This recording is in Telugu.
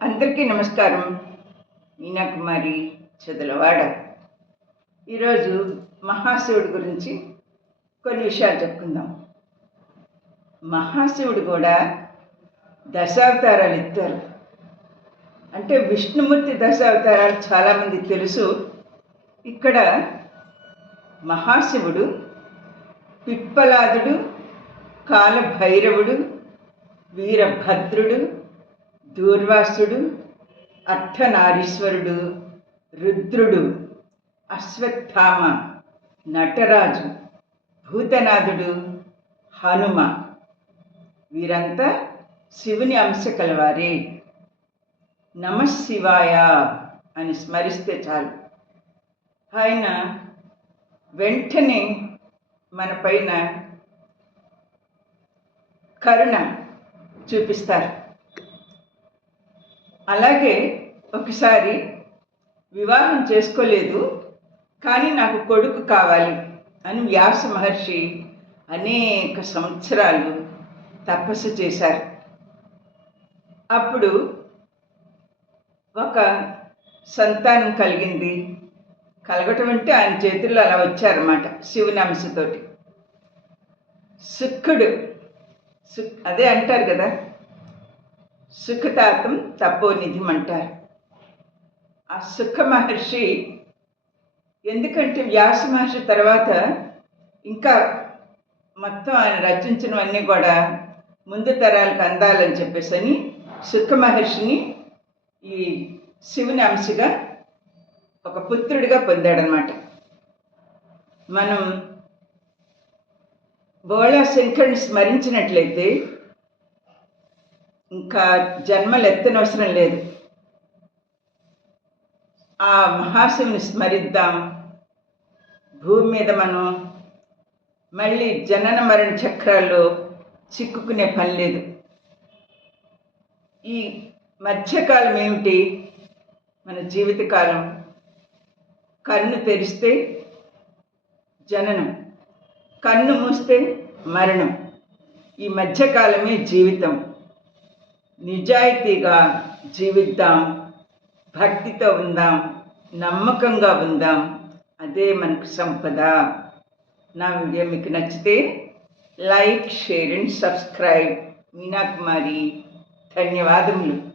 అందరికీ నమస్కారం. మీనాకుమారి చదలవాడ. ఈరోజు మహాశివుడి గురించి కొన్ని విషయాలు చెప్పుకుందాం. మహాశివుడు కూడా దశావతారాలు ఎత్తారు. అంటే విష్ణుమూర్తి దశావతారాలు చాలామంది తెలుసు. ఇక్కడ మహాశివుడు పిప్పలాదుడు, కాలభైరవుడు, వీరభద్రుడు, దూర్వాసుడు, అర్ధనారీశ్వరుడు, రుద్రుడు, అశ్వత్థామ, నటరాజు, భూతనాథుడు, హనుమ వీరంతా శివుని అంశ కలవారే. నమశివాయ అని స్మరిస్తే చాలు, ఆయన వెంటనే మన పైన కరుణ చూపిస్తారు. అలాగే ఒకసారి వివాహం చేసుకోలేదు కానీ నాకు కొడుకు కావాలి అని వ్యాస మహర్షి అనేక సంవత్సరాలు తపస్సు చేశారు. అప్పుడు ఒక సంతానం కలిగింది. కలగటం అంటే ఆయన చేతుల్లో అలా వచ్చారన్నమాట శివుని అంశతోటి. శుక్రుడు అదే అంటారు కదా, సుఖతాతం తపోనిధి అంటారు. ఆ సుఖ మహర్షి ఎందుకంటే వ్యాస మహర్షి తర్వాత ఇంకా మొత్తం ఆయన రచించినవన్నీ కూడా ముందు తరాలకు అందాలని చెప్పేసి అని సుఖ మహర్షిని ఈ శివుని అంశగా ఒక పుత్రుడిగా పొందాడనమాట. మనం బోళా శంకరుని స్మరించినట్లయితే ఇంకా జన్మలు ఎత్తనవసరం లేదు. ఆ మహాశివుని స్మరిద్దాం. భూమి మీద మనం మళ్ళీ జనన మరణ చక్రాల్లో చిక్కుకునే పని లేదు. ఈ మధ్యకాలం ఏమిటి? మన జీవితకాలం. కన్ను తెరిస్తే జననం, కన్ను మూస్తే మరణం. ఈ మధ్యకాలమే జీవితం. నిజాయితీగా జీవిద్దాం, భక్తితో ఉందాం, నమ్మకంగా ఉందాం. అదే మనకు సంపద. నా వీడియో మీకు నచ్చితే like, share and subscribe. Meena Kumari. ధన్యవాదములు.